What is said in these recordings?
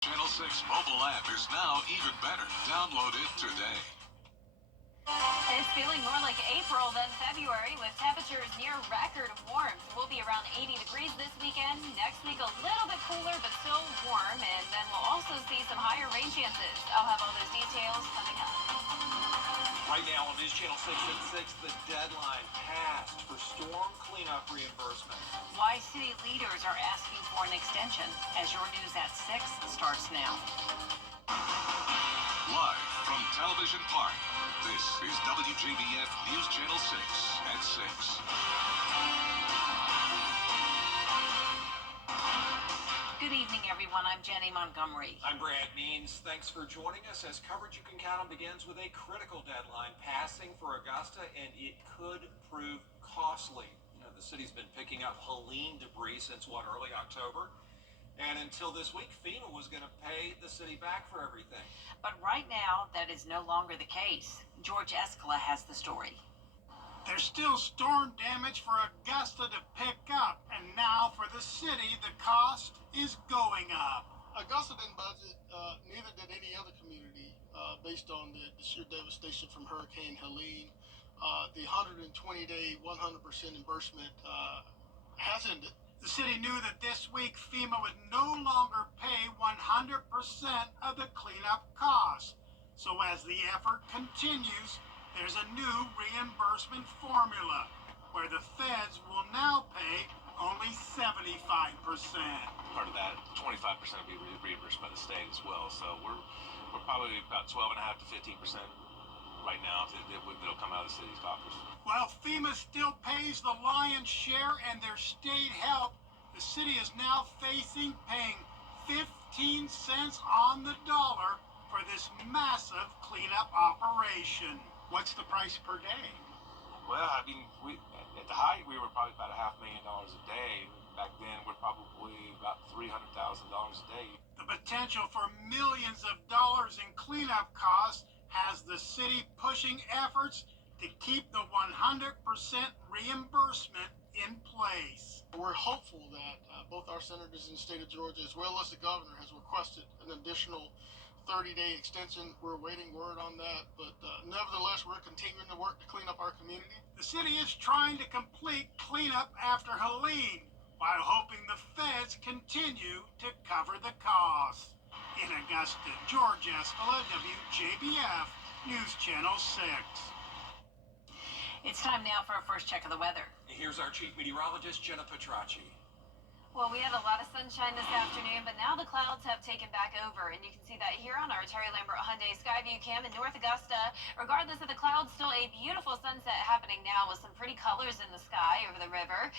Channel 6 mobile app is now even better. Download it today. It's feeling more like April than February with temperatures near record warmth. We'll be around 80 degrees this weekend. Next week a little bit cooler but still warm, and then we'll also see some higher rain chances. I'll have all those details coming up. Right now on News Channel 6 at 6, the deadline passed for storm cleanup reimbursement. Why city leaders are asking for an extension as your news at 6 starts now. Live from Television Park, this is WJBF News Channel 6 at 6. Good evening, everyone. I'm Jenny Montgomery. I'm Brad Means. Thanks for joining us as coverage you can count on begins with a critical deadline passing for Augusta, and it could prove costly. You know, the city's been picking up Helene debris since early October. And until this week, FEMA was going to pay the city back for everything. But right now, that is no longer the case. George Escala has the story. There's still storm damage for Augusta to pick up, and now for the city, the cost is going up. Augusta didn't budget, neither did any other community, based on the sheer devastation from Hurricane Helene. The 120-day, 100% reimbursement has ended. The city knew that this week FEMA would no longer pay 100% of the cleanup costs. So as the effort continues, there's a new reimbursement formula where the feds will now pay only 75%. Part of that, 25% will be reimbursed by the state as well. So we're probably about 12.5% to 15% right now that'll come out of the city's coffers. While FEMA still pays the lion's share and their state help, the city is now facing paying 15 cents on the dollar for this massive cleanup operation. What's the price per day? Well, I mean, at the height, we were probably about $500,000 a day. Back then, we're probably about $300,000 a day. The potential for millions of dollars in cleanup costs has the city pushing efforts to keep the 100% reimbursement in place. We're hopeful that both our senators in the state of Georgia, as well as the governor, has requested an additional 30-day extension. We're waiting word on that, but nevertheless, we're continuing to work to clean up our community. The city is trying to complete cleanup after Helene, while hoping the feds continue to cover the costs. In Augusta, George Escala, WJBF, News Channel 6. It's time now for our first check of the weather. Here's our chief meteorologist, Jenna Petracci. Well, we had a lot of sunshine this afternoon, but now the clouds have taken back over, and you can see that here on our Terry Lambert Hyundai Skyview cam in North Augusta. Regardless of the clouds, still a beautiful sunset happening now with some pretty colors in the sky over the river.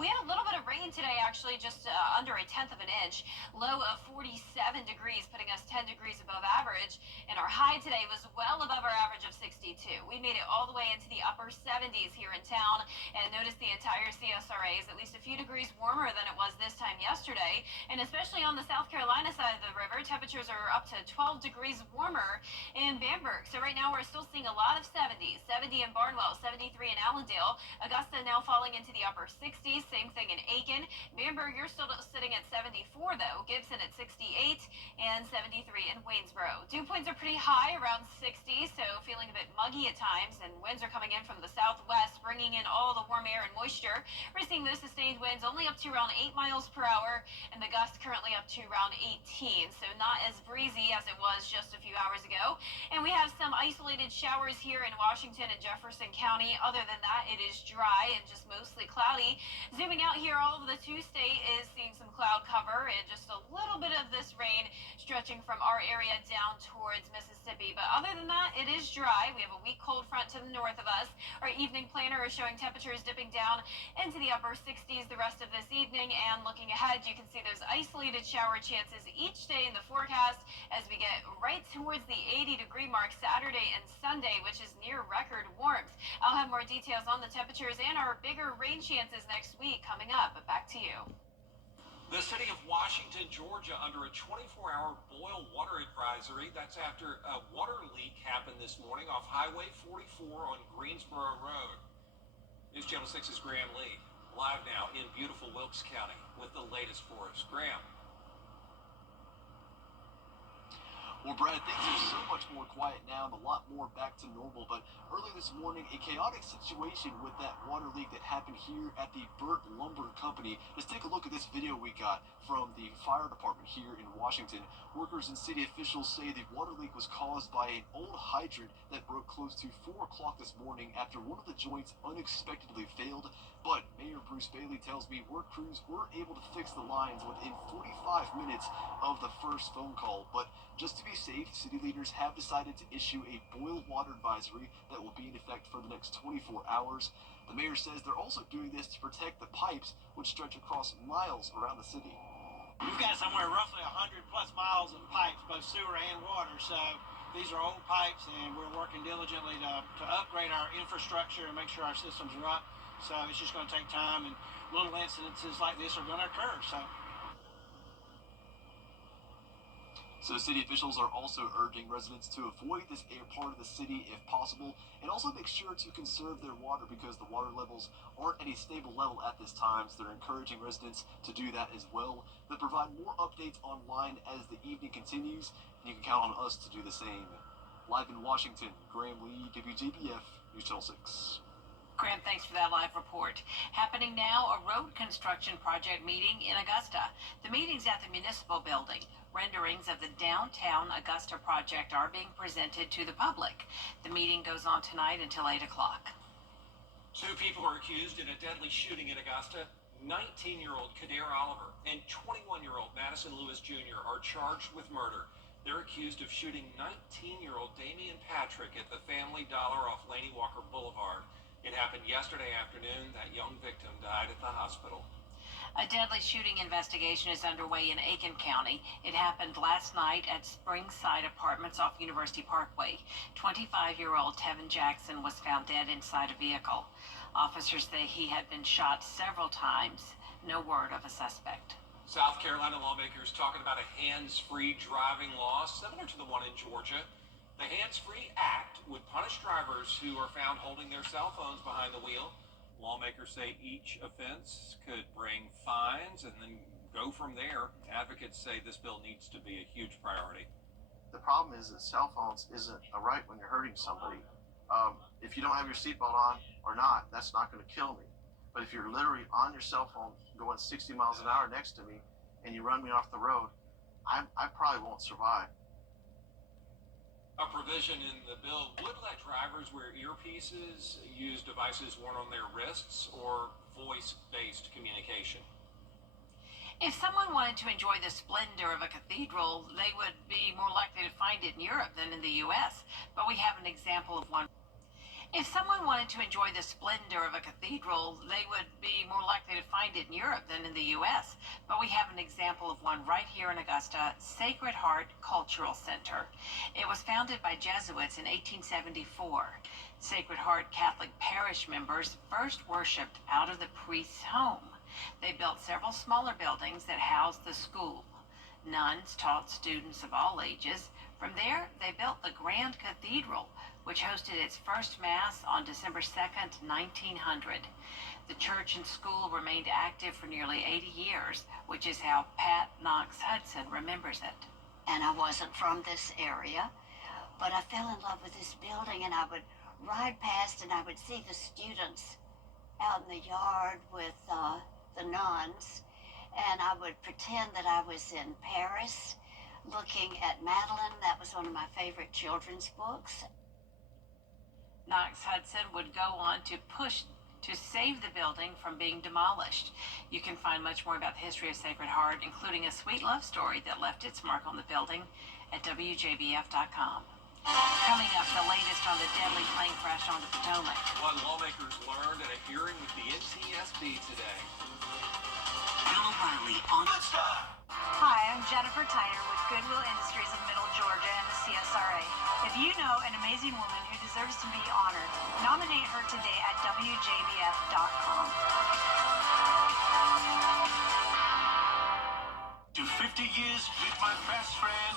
We had a little bit of rain today, actually, just under 1/10 of an inch. Low of 47 degrees, putting us 10 degrees above average, and our high today was well above our average of 62. We made it all the way into the upper 70s here in town, and notice the entire CSRA is at least a few degrees warmer than it was this time yesterday, and especially on the South Carolina side of the river, temperatures are up to 12 degrees warmer in Bamberg. So right now we're still seeing a lot of 70s, 70 in Barnwell, 73 in Allendale. Augusta now falling into the upper 60s, same thing in Aiken. Bamberg, you're still sitting at 74 though. Gibson at 68 and 73 in Waynesboro. Dew points are pretty high, around 60, so feeling a bit muggy at times, and winds are coming in from the southwest, bringing in all the warm air and moisture. We're seeing those sustained winds only up to around 8 miles per hour, and the gusts currently up to around 18, so not as breezy as it was just a few hours ago. And we have some isolated showers here in Washington and Jefferson County. Other than that, it is dry and just mostly cloudy. Zooming out here, all of the two-state is seeing some cloud cover and just a little bit of this rain stretching from our area down towards Mississippi. But other than that, it is dry. We have a weak cold front to the north of us. Our evening planner is showing temperatures dipping down into the upper 60s the rest of this evening, and looking ahead, you can see those isolated shower chances each day in the forecast as we get right towards the 80-degree mark Saturday and Sunday, which is near record warmth. I'll have more details on the temperatures and our bigger rain chances next week coming up, but back to you. The city of Washington, Georgia, under a 24-hour boil water advisory. That's after a water leak happened this morning off Highway 44 on Greensboro Road. News Channel 6's Graham Lee, live now in beautiful Wilkes County with the latest for us. Graham. Well, Brad, things are so much more quiet now and a lot more back to normal. But early this morning, a chaotic situation with that water leak that happened here at the Burt Lumber Company. Let's take a look at this video we got from the fire department here in Washington. Workers and city officials say the water leak was caused by an old hydrant that broke close to 4 o'clock this morning after one of the joints unexpectedly failed. But Mayor Bruce Bailey tells me work crews were able to fix the lines within 45 minutes of the first phone call. But just to be safe, city leaders have decided to issue a boil water advisory that will be in effect for the next 24 hours. The mayor says they're also doing this to protect the pipes, which stretch across miles around the city. We've got somewhere roughly 100 plus miles of pipes, both sewer and water. So these are old pipes, and we're working diligently to upgrade our infrastructure and make sure our systems are up. So it's just going to take time, and little incidences like this are going to occur. So city officials are also urging residents to avoid this part of the city if possible, and also make sure to conserve their water because the water levels aren't at a stable level at this time. So they're encouraging residents to do that as well. They'll provide more updates online as the evening continues, and you can count on us to do the same. Live in Washington, Graham Lee, WJBF, News Channel 6. Graham, thanks for that live report. Happening now, a road construction project meeting in Augusta. The meeting's at the municipal building. Renderings of the downtown Augusta project are being presented to the public. The meeting goes on tonight until 8 o'clock. 2 people are accused in a deadly shooting in Augusta. 19-year-old Kader Oliver and 21-year-old Madison Lewis Jr. are charged with murder. They're accused of shooting 19-year-old Damian Patrick at the Family Dollar off Laney Walker Boulevard. It happened yesterday afternoon. That young victim died at the hospital. A deadly shooting investigation is underway in Aiken County. It happened last night at Springside Apartments off University Parkway. 25-year-old Tevin Jackson was found dead inside a vehicle. Officers say he had been shot several times. No word of a suspect. South Carolina lawmakers talking about a hands-free driving law similar to the one in Georgia. The Hands-Free Act would punish drivers who are found holding their cell phones behind the wheel. Lawmakers say each offense could bring fines and then go from there. Advocates say this bill needs to be a huge priority. The problem is that cell phones isn't a right when you're hurting somebody. If you don't have your seatbelt on or not, that's not going to kill me. But if you're literally on your cell phone going 60 miles an hour next to me and you run me off the road, I probably won't survive. A provision in the bill would let drivers wear earpieces, use devices worn on their wrists, or voice-based communication. If someone wanted to enjoy the splendor of a cathedral, they would be more likely to find it in Europe than in the U.S. But we have an example of one. If someone wanted to enjoy the splendor of a cathedral, they would be more likely to find it in Europe than in the U.S. But we have an example of one right here in Augusta, Sacred Heart Cultural Center. It was founded by Jesuits in 1874. Sacred Heart Catholic parish members first worshipped out of the priest's home. They built several smaller buildings that housed the school. Nuns taught students of all ages. From there, they built the Grand Cathedral, which hosted its first Mass on December 2nd, 1900. The church and school remained active for nearly 80 years, which is how Pat Knox Hudson remembers it. And I wasn't from this area, but I fell in love with this building, and I would ride past and I would see the students out in the yard with the nuns, and I would pretend that I was in Paris looking at Madeline. That was one of my favorite children's books. Knox Hudson would go on to push to save the building from being demolished. You can find much more about the history of Sacred Heart, including a sweet love story that left its mark on the building, at WJBF.com. Coming up, the latest on the deadly plane crash on the Potomac. What lawmakers learned at a hearing with the NTSB today. Bill O'Reilly on Hi, I'm Jennifer Tyner with Goodwill Industries of Middle Georgia and the CSRA. If you know an amazing woman who deserves to be honored, nominate her today at WJBF.com. To 50 years with my best friend.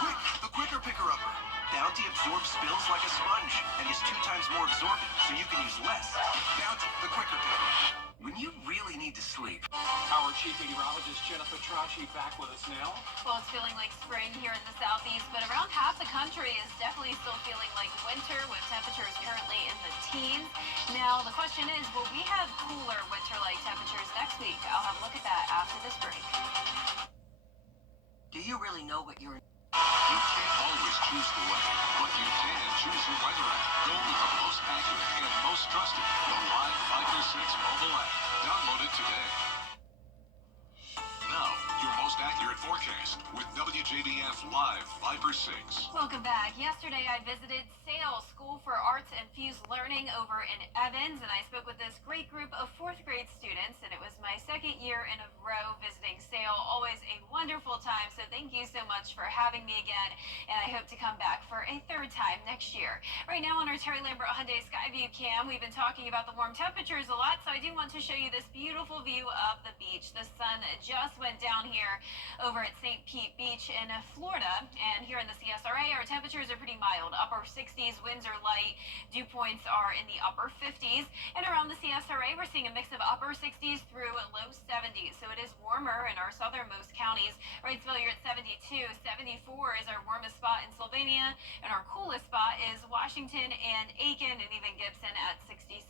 Quick, the quicker picker-upper. Bounty absorbs spills like a sponge and is 2 times more absorbent, so you can use less. Bounty, the quicker picker. When you really need to sleep. Our Our chief meteorologist Jennifer Tracci back with us now. Well, it's feeling like spring here in the southeast, but around half the country is definitely still feeling like winter with temperatures currently in the teens. Now, the question is, will we have cooler winter-like temperatures next week? I'll have a look at that after this break. Do you really know what you're... You can't always choose the weather, but you can choose your weather app. Go with the most accurate and most trusted, the Live 5 to 6 mobile app. Download it today. Now, your most accurate forecast with WJBF Live 5 for 6. Welcome back. Yesterday, I visited SAIL, School for Arts and Fused Learning over in Evans, and I spoke with this great group of 4th grade students, and it was my second year in a row visiting SAIL. Always a wonderful time, so thank you so much for having me again, and I hope to come back for a 3rd time next year. Right now on our Terry Lambert Hyundai Skyview cam, we've been talking about the warm temperatures a lot, so I do want to show you this beautiful view of the beach. The sun just went down here over at St. Pete Beach in Florida, and here in the CSRA, our temperatures are pretty mild. Upper 60s, winds are light, dew points are in the upper 50s, and around the CSRA, we're seeing a mix of upper 60s through low 70s, so it is warmer in our southernmost counties. Wrightsville, you're at 72, 74 is our warmest spot in Sylvania, and our coolest spot is Washington and Aiken, and even Gibson at 67.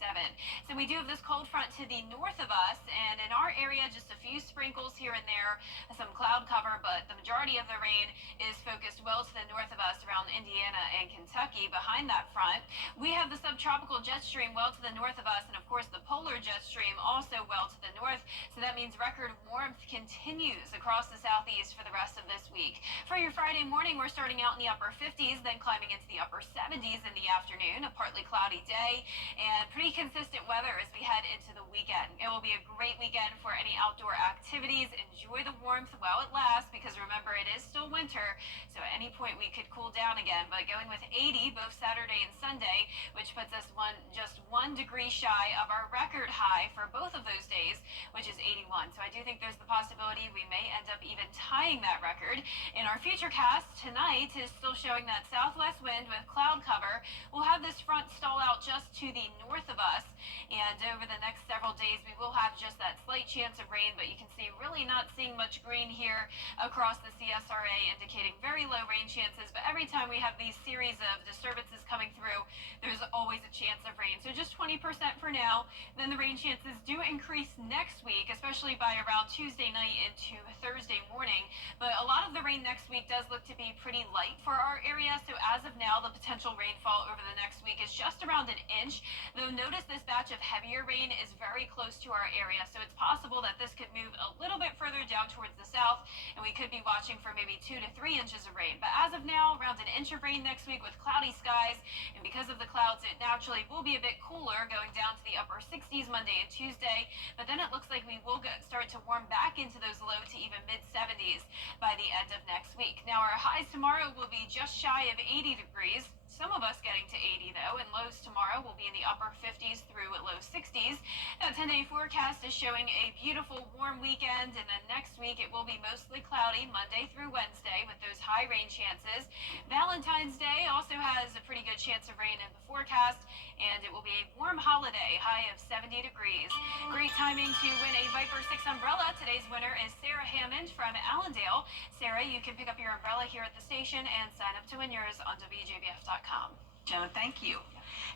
So we do have this cold front to the north of us, and in our area, just a few sprinkles here and there, some cloud cover, but the majority of the rain is focused well to the north of us around Indiana and Kentucky. Behind that front, we have the subtropical jet stream well to the north of us, and of course the polar jet stream also well to the north, so that means record warmth continues across the southeast for the rest of this week. For your Friday morning, we're starting out in the upper 50s, then climbing into the upper 70s in the afternoon, a partly cloudy day, and pretty consistent weather as we head into the weekend. It will be a great weekend for any outdoor activities. Enjoy the warmth while it lasts, because remember, it is still winter, so at any point we could cool down again, but going with 80 both Saturday and Sunday, which puts us just 1 degree shy of our record high for both of those days, which is 81. So I do think there's the possibility we may end up even tying that record. In our futurecast tonight is still showing that southwest wind with cloud cover. We'll have this front stall out just to the north of us, and over the next several days we will have just that slight chance of rain, but you can see really not seeing much green here across the CSRA, indicating very low rain chances. But every time we have these series of disturbances coming through, there's always a chance of rain. So just 20% for now. Then the rain chances do increase next week, especially by around Tuesday night into Thursday morning. But a lot of the rain next week does look to be pretty light for our area. So as of now, the potential rainfall over the next week is just around an inch. Though notice this batch of heavier rain is very close to our area, so it's possible that this could move a little bit further down towards the south, and we could be watching for maybe 2 to 3 inches of rain. But as of now, around an inch of rain next week with cloudy skies, and because of the clouds, it naturally will be a bit cooler, going down to the upper 60s Monday and Tuesday. But then it looks like we will start to warm back into those low to even mid 70s by the end of next week. Now our highs tomorrow will be just shy of 80 degrees. Some of us getting to 80 though, and lows tomorrow will be in the upper 50s through low 60s. That 10-day forecast is showing a beautiful warm weekend, and then next week it will be mostly cloudy Monday through Wednesday with those high rain chances. Valentine's Day also has a pretty good chance of rain in the forecast, and it will be a warm holiday, high of 70 degrees. Great timing to win a Viper 6 umbrella. Today's winner is Sarah Hammond from Allendale. Sarah, you can pick up your umbrella here at the station and sign up to win yours on WJBF.com. Joan, thank you.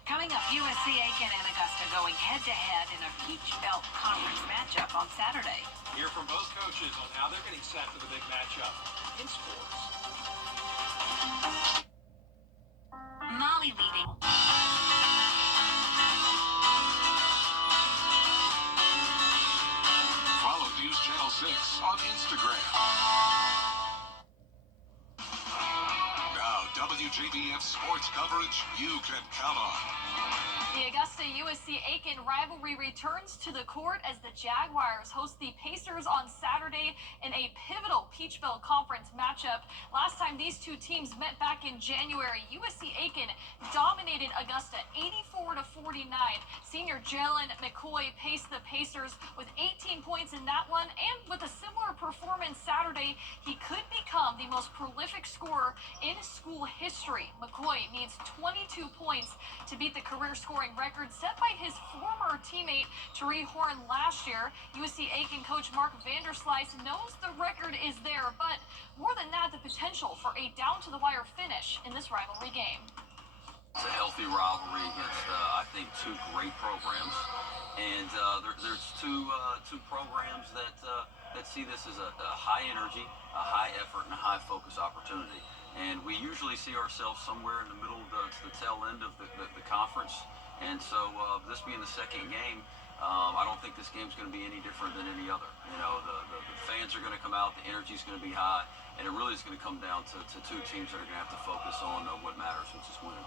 Coming up, USC Aiken and Augusta going head-to-head in a Peach Belt Conference matchup on Saturday. Hear from both coaches on how they're getting set for the big matchup in sports. Molly leading. Follow News Channel 6 on Instagram. Now, WJBF sports coverage you can count on. The Augusta-USC Aiken rivalry returns to the court as the Jaguars host the Pacers on Saturday in a pivotal Peach Belt Conference matchup. Last time these two teams met back in January, USC Aiken dominated Augusta 84-49. Senior Jalen McCoy paced the Pacers with 18 points in that one, and with a similar performance Saturday, he could become the most prolific scorer in school history. McCoy needs 22 points to beat the career scoring record set by his former teammate Tariq Horn last year. USC Aiken coach Mark Vanderslice knows the record is there, but more than that, the potential for a down-to-the-wire finish in this rivalry game. It's a healthy rivalry against, I think, two great programs, and there's two programs that see this as a high energy, a high effort, and a high focus opportunity. And we usually see ourselves somewhere in the middle to the tail end of the conference. And so this being the second game, I don't think this game's going to be any different than any other. You know, the fans are going to come out, the energy's going to be high, and it really is going to come down to two teams that are going to have to focus on what matters, which is winning.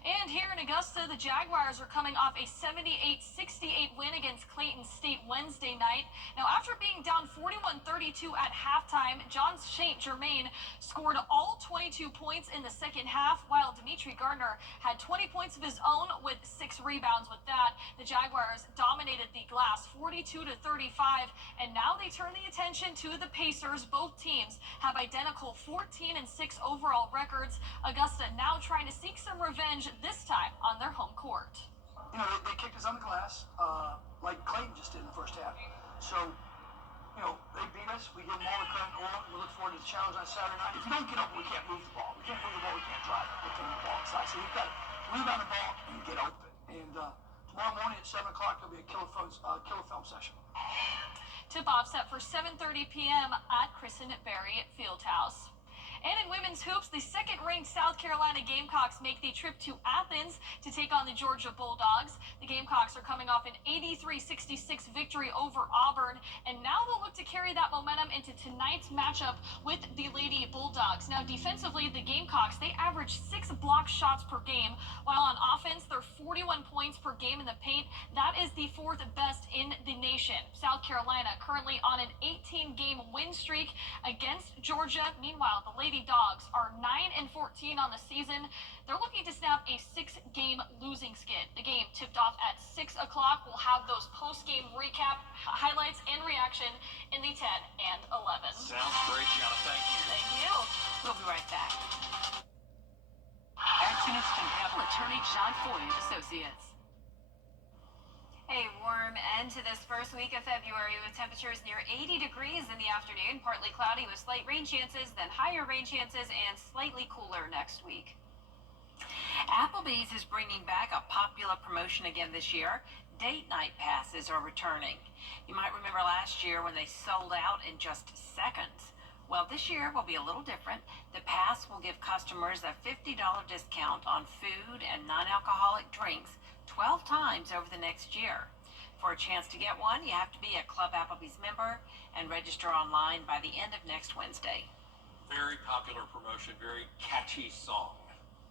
And here in Augusta, the Jaguars are coming off a 78-68 win against Clayton State Wednesday night. Now, after being down 41-32 at halftime, John St. Germain scored all 22 points in the second half, while Dimitri Gardner had 20 points of his own with 6 rebounds. With that, the Jaguars dominated the glass 42-35, and now they turn the attention to the Pacers. Both teams have identical 14-6 overall records. Augusta now trying to seek some revenge, this time on their home court. You know, they kicked us on the glass, like Clayton just did in the first half. So, you know, they beat us. We give them all the credit in the world. We look forward to the challenge on Saturday night. If we don't get open, we can't move the ball. We can't move the ball, we can't drive it. We can't move the ball inside. So we've got to rebound the ball and get open. And tomorrow morning at 7 o'clock, there'll be a killer film session. Tip-off set for 7:30 p.m. at Kristen Berry Fieldhouse. And in women's hoops, the second-ranked South Carolina Gamecocks make the trip to Athens to take on the Georgia Bulldogs. The Gamecocks are coming off an 83-66 victory over Auburn, and now they'll look to carry that momentum into tonight's matchup with the Lady Bulldogs. Now, defensively, the Gamecocks, they average 6 block shots per game, while on offense, they're 41 points per game in the paint. That is the 4th best in the nation. South Carolina currently on an 18-game win streak against Georgia. Meanwhile, the Lady Dogs are 9-14 on the season. They're looking to snap a 6-game losing skid. The game tipped off at 6 o'clock. We'll have those post-game recap highlights and reaction in the 10 and 11. Sounds great, Gianna. Thank you. Thank you. We'll be right back. Accidents can happen. Attorney John Foy Associates. A warm end to this first week of February with temperatures near 80 degrees in the afternoon, partly cloudy with slight rain chances, then higher rain chances, and slightly cooler next week. Applebee's is bringing back a popular promotion again this year. Date night passes are returning. You might remember last year when they sold out in just seconds. Well, this year will be a little different. The pass will give customers a $50 discount on food and non-alcoholic drinks 12 times over the next year. For a chance to get one, you have to be a Club Applebee's member and register online by the end of next Wednesday. Very popular promotion, very catchy song.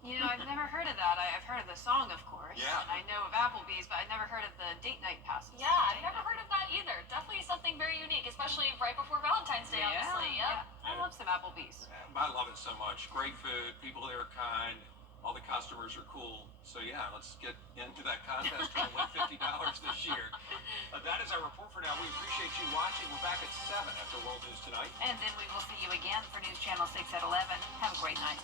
You know, I've never heard of that. I've heard of the song, of course. Yeah. And I know of Applebee's, but I've never heard of the date night passes. Yeah, I've never heard of that either. Definitely something very unique, especially right before Valentine's Day, obviously. Yep. I love some Applebee's. I love it so much. Great food, people there are kind, all the customers are cool. So yeah, let's get into that contest and win $50 this year. That is our report for now. We appreciate you watching. We're back at 7 after World News Tonight. And then we will see you again for News Channel 6 at 11. Have a great night.